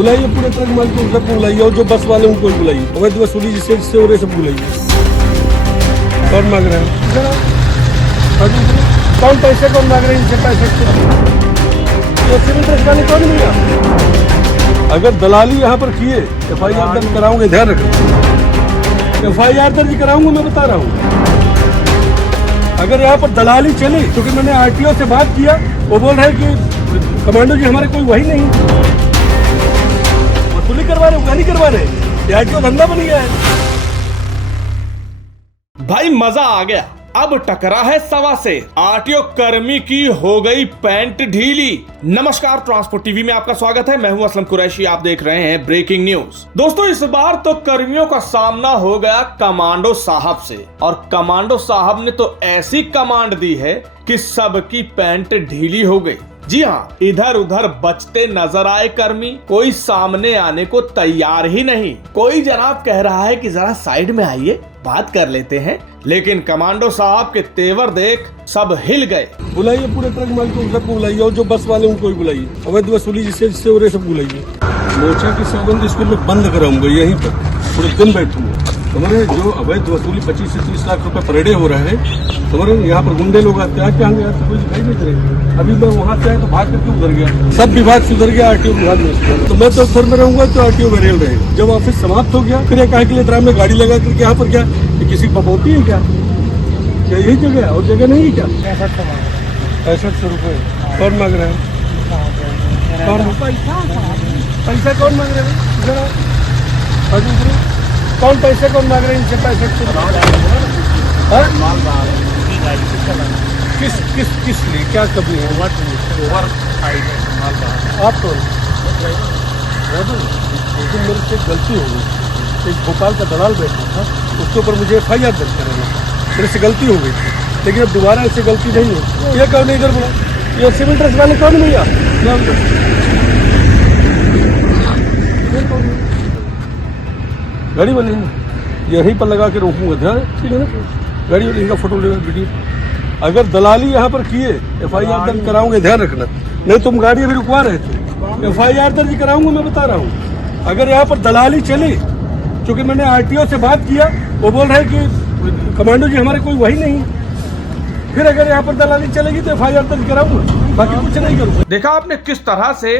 बुलाइए पूरे ट्रक मालिक को, सबको बुलाइए, और जो बस वाले उनको भी बुलाइए, अवैध वसूली जिससे हो रही सब बुलाइए। कौन मांग रहे हैं? कौन पैसे कौन मांग रहे हैं? इनसे पैसे सिविल ड्रेस वाले कौन मिला? अगर दलाली यहाँ पर किए FIR दर्ज कराऊंगे, ध्यान रखना, FIR दर्ज कराऊंगा, मैं बता रहा हूँ। अगर यहाँ पर दलाली चली, क्योंकि मैंने RTO से बात किया, वो बोल रहे हैं कि कमांडो जी हमारे कोई वही नहीं, वसूली करवा रहे, उगानी करवा रहे, RTO धंधा बन गया है। भाई मजा आ गया। अब टकरा है सवा से, RTO कर्मी की हो गई पैंट ढीली। नमस्कार, ट्रांसपोर्ट टीवी में आपका स्वागत है। मैं हूं असलम कुरैशी, आप देख रहे हैं ब्रेकिंग न्यूज। दोस्तों, इस बार तो कर्मियों का सामना हो गया कमांडो साहब से, और कमांडो साहब ने तो ऐसी कमांड दी है कि सबकी पैंट ढीली हो गई। जी हाँ, इधर उधर बचते नजर आए कर्मी, कोई सामने आने को तैयार ही नहीं। कोई जनाब कह रहा है कि जरा साइड में आइए, बात कर लेते हैं, लेकिन कमांडो साहब के तेवर देख सब हिल गए। बुलाइए पूरे ट्रक मालिक को, सबको बुलाइए, और जो बस वाले उनको भी बुलाइए, अवैध वसूली जिससे हो रही सब बुलाइए। मोर्चा की सौगंध इसको मैं बंद कराऊंगा, यहीं पर पूरे दिन बैठूंगा। हमारे जो अवैध वसूली 25 से 30 लाख रुपए पर डे हो रहा है, हमारे यहाँ पर गुंडे लोग आते हैं, क्या यहाँ से कोई दिखाई नहीं दे रहे। अभी मैं वहाँ से आया तो भाग करके उधर गया, सब विभाग से उधर गया, RTO विभाग में। तो मैं तो घर में रहूंगा तो RTO में रेल रहेगा। जब ऑफिस समाप्त हो गया, फिर कहा कि ड्राम में गाड़ी लगा करके यहाँ पर क्या किसी पपौती है क्या यही जगह और जगह नहीं है क्या? 6500 रुपये कौन मांग रहे हैं? पैसा कौन मांग रहे हैं? कौन पैसे कौन मांग रहे हैं? इनसे पैसे किस लिए क्या कभी है? आप तो मेरे से गलती हो गई। एक भोपाल का दलाल बैठा था, उसके ऊपर मुझे FIR दर्ज कराना, मेरे से गलती हो गई थी, लेकिन अब दोबारा ऐसी गलती नहीं है। ये कौन इधर बोला? ये सिविल ड्रेस वाले कौन भैया? गाड़ी वाले यहीं पर लगा के रोकूंगा, ध्यान, ठीक है ना? गाड़ी वाले का फोटो लेगा, वीडियो। अगर दलाली यहाँ पर किए FIR दर्ज कराऊंगे, ध्यान रखना, नहीं तुम गाड़ी अभी रुकवा रहे थे, FIR दर्ज कराऊंगा, मैं बता रहा हूँ। अगर यहाँ पर दलाली चली, क्योंकि मैंने RTO से बात किया, वो बोल रहे हैं कि कमांडो जी हमारे कोई वही नहीं, फिर अगर यहाँ पर दलाली चलेगी तो FIR दर्ज कराऊंगा, बाकी कुछ नहीं करूंगा। देखा आपने किस तरह से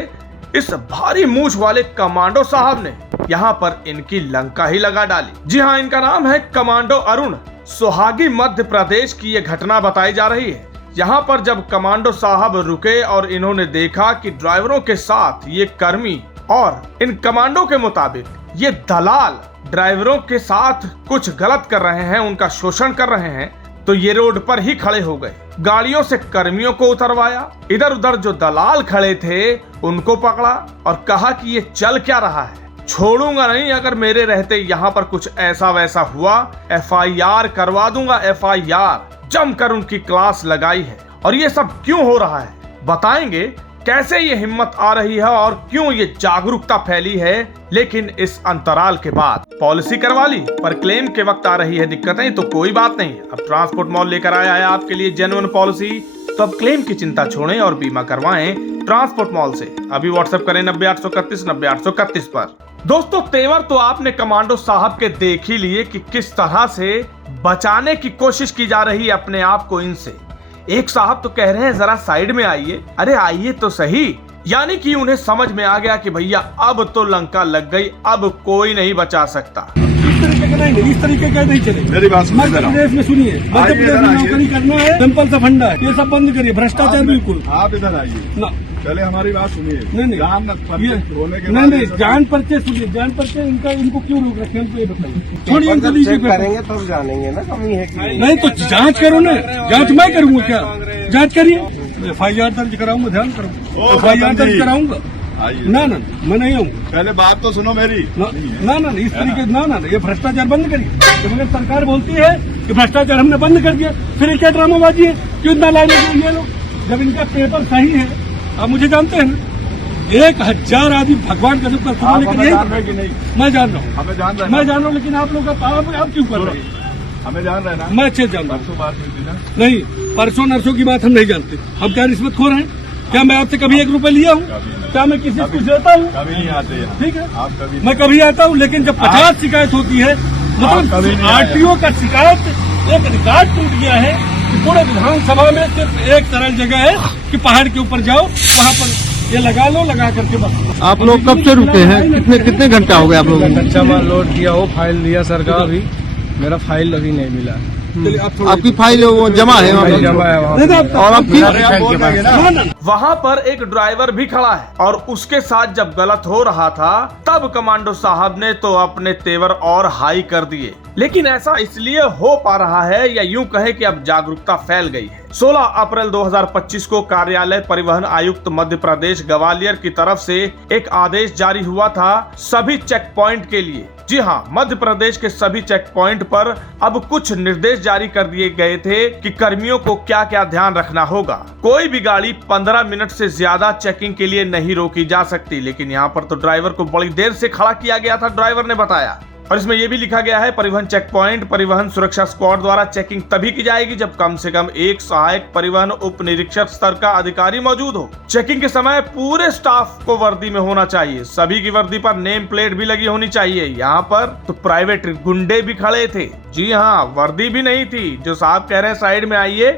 इस भारी मूंछ वाले कमांडो साहब ने यहाँ पर इनकी लंका ही लगा डाली। जी हाँ, इनका नाम है कमांडो अरुण। सुहागी मध्य प्रदेश की ये घटना बताई जा रही है। यहाँ पर जब कमांडो साहब रुके और इन्होंने देखा कि ड्राइवरों के साथ ये कर्मी और इन कमांडो के मुताबिक ये दलाल ड्राइवरों के साथ कुछ गलत कर रहे हैं, उनका शोषण कर रहे हैं, तो ये रोड पर ही खड़े हो गए। गाड़ियों से कर्मियों को उतरवाया, इधर उधर जो दलाल खड़े थे उनको पकड़ा और कहा कि ये चल क्या रहा है, छोड़ूंगा नहीं, अगर मेरे रहते यहाँ पर कुछ ऐसा वैसा हुआ FIR करवा दूंगा। FIR जमकर उनकी क्लास लगाई है। और ये सब क्यों हो रहा है बताएंगे, कैसे ये हिम्मत आ रही है और क्यों ये जागरूकता फैली है। लेकिन इस अंतराल के बाद पॉलिसी करवा ली, पर क्लेम के वक्त आ रही है दिक्कतें, तो कोई बात नहीं। अब ट्रांसपोर्ट मॉल लेकर आया है आपके लिए जेन्युइन पॉलिसी, तो अब क्लेम की चिंता छोड़ें और बीमा करवाएं ट्रांसपोर्ट मॉल से। अभी व्हाट्सएप करें 90 831 90 831 पर। दोस्तों, तेवर तो आपने कमांडो साहब के देख ही लिए कि किस तरह से बचाने की कोशिश की जा रही है अपने आप को इनसे। एक साहब तो कह रहे हैं जरा साइड में आइए, अरे आइए तो सही। यानी कि उन्हें समझ में आ गया कि भैया अब तो लंका लग गई, अब कोई नहीं बचा सकता। इस तरीके का नहीं चले। मेरी बात सुनिए, मध्य प्रदेश में सुनिए, मध्य प्रदेश में नौकरी करना है, सिंपल सा फंडा है, ये सब बंद करिए, भ्रष्टाचार बिल्कुल। आप इधर आइए ना, पहले हमारी बात सुनिए। नहीं जान पर्चे सुनिए, जान पर्चे इनको क्यों रोक रखे हमको ये बताइए। छोड़िए, करेंगे तब जानेंगे ना कमी है कि नहीं। तो जांच करो ना, जांच मैं करूंगा क्या? जांच करिए, FIR दर्ज कराऊंगा, ध्यान करूंगा, FIR दर्ज कराऊंगा। ना मैं नहीं आऊंगा। पहले बात तो सुनो मेरी। ना इस तरीके ना ये भ्रष्टाचार बंद करिए। जब सरकार बोलती है कि भ्रष्टाचार हमने बंद कर दिया, फिर क्या ड्रामाबाजी है? क्यों इतना लाइन लगे ये लोग? जब इनका पेपर सही है, आप मुझे जानते हैं ना, 1000 आदमी भगवान का सब का लेकर नहीं, मैं जान रहा हूँ, हमें जान रहे हैं, मैं जान रहा हूँ, लेकिन आप लोग आप क्यों कर रहे हैं? हमें जान रहे हैं ना, मैं अच्छे जान रहा हूँ। परसों बात हुई थी ना? नहीं, परसों नरसों की बात हम नहीं जानते। हम क्या रिश्वत खो रहे हैं? क्या मैं आपसे कभी 1 रुपए लिया हूँ? क्या मैं किसी से कुछ लेता हूँ? कभी नहीं आते यहाँ। ठीक है, आप कभी मैं कभी आता हूँ, लेकिन जब 50 शिकायत होती है, आप कभी मतलब नहीं आए। आरटीओ का शिकायत एक रिकॉर्ड टूट गया है कि पूरे विधानसभा में सिर्फ एक सरल जगह है कि पहाड़ के ऊपर जाओ, वहाँ पर ये लगा लो, लगा करके बस। आप लोग कब से रुके हैं? कितने घंटा हो गया आप लोगों को? कच्चा माल लोड किया हो, फाइल दिया सर का, अभी मेरा फाइल अभी नहीं मिला। आपकी फाइल वो जमा है वहाँ फाइल पर? जमा है वहाँ पे। और आपकी वहाँ पर एक ड्राइवर भी खड़ा है और उसके साथ जब गलत हो रहा था तब कमांडो साहब ने तो अपने तेवर और हाई कर दिए। लेकिन ऐसा इसलिए हो पा रहा है या यूं कहे कि अब जागरूकता फैल गई है। 16 अप्रैल 2025 को कार्यालय परिवहन आयुक्त मध्य प्रदेश ग्वालियर की तरफ से एक आदेश जारी हुआ था सभी चेक पॉइंट के लिए। जी हाँ, मध्य प्रदेश के सभी चेक पॉइंट पर अब कुछ निर्देश जारी कर दिए गए थे कि कर्मियों को क्या क्या ध्यान रखना होगा। कोई भी गाड़ी 15 मिनट से ज्यादा चेकिंग के लिए नहीं रोकी जा सकती, लेकिन यहाँ पर तो ड्राइवर को बड़ी देर से खड़ा किया गया था, ड्राइवर ने बताया। और इसमें यह भी लिखा गया है परिवहन चेक पॉइंट परिवहन सुरक्षा स्क्वाड द्वारा चेकिंग तभी की जाएगी जब कम से कम एक सहायक परिवहन उप निरीक्षक स्तर का अधिकारी मौजूद हो। चेकिंग के समय पूरे स्टाफ को वर्दी में होना चाहिए, सभी की वर्दी पर नेम प्लेट भी लगी होनी चाहिए। यहाँ पर तो प्राइवेट गुंडे भी खड़े थे। जी हाँ, वर्दी भी नहीं थी, जो साहब कह रहे हैं साइड में आइए,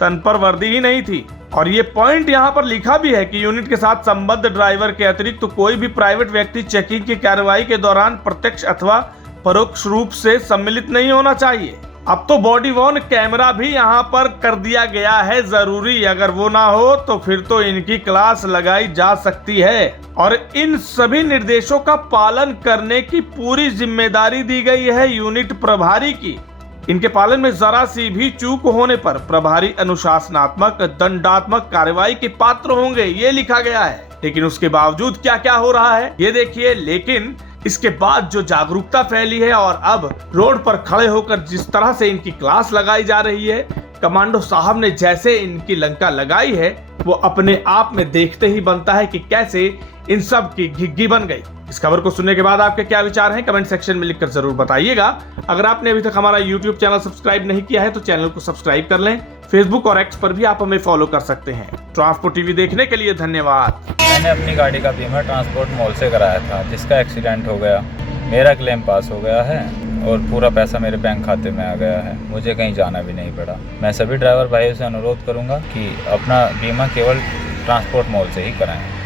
तन पर वर्दी ही नहीं थी। और ये पॉइंट यहाँ पर लिखा भी है कि यूनिट के साथ संबद्ध ड्राइवर के अतिरिक्त तो कोई भी प्राइवेट व्यक्ति चेकिंग की कार्रवाई के दौरान प्रत्यक्ष अथवा परोक्ष रूप से सम्मिलित नहीं होना चाहिए। अब तो बॉडी वॉर्न कैमरा भी यहाँ पर कर दिया गया है जरूरी, अगर वो ना हो तो फिर तो इनकी क्लास लगाई जा सकती है। और इन सभी निर्देशों का पालन करने की पूरी जिम्मेदारी दी गई है यूनिट प्रभारी की। इनके पालन में जरा सी भी चूक होने पर प्रभारी अनुशासनात्मक दंडात्मक कार्रवाई के पात्र होंगे, ये लिखा गया है। लेकिन उसके बावजूद क्या क्या हो रहा है ये देखिए। लेकिन इसके बाद जो जागरूकता फैली है और अब रोड पर खड़े होकर जिस तरह से इनकी क्लास लगाई जा रही है, कमांडो साहब ने जैसे इनकी लंका लगाई है, वो अपने आप में देखते ही बनता है कि कैसे इन सब की घिग्गी बन गई। इस खबर को सुनने के बाद आपके क्या विचार हैं कमेंट सेक्शन में लिखकर जरूर बताइएगा। अगर आपने अभी तक हमारा YouTube चैनल सब्सक्राइब नहीं किया है तो चैनल को सब्सक्राइब कर लें। फेसबुक और एक्स पर भी आप हमें फॉलो कर सकते हैं। ट्रांसपोर्ट टीवी देखने के लिए धन्यवाद। मैंने अपनी गाड़ी का बीमा ट्रांसपोर्ट मॉल से कराया था, जिसका एक्सीडेंट हो गया। मेरा क्लेम पास हो गया है और पूरा पैसा मेरे बैंक खाते में आ गया है। मुझे कहीं जाना भी नहीं पड़ा। मैं सभी ड्राइवर भाइयों से अनुरोध करूंगा कि अपना बीमा केवल ट्रांसपोर्ट मॉल से ही कराएं।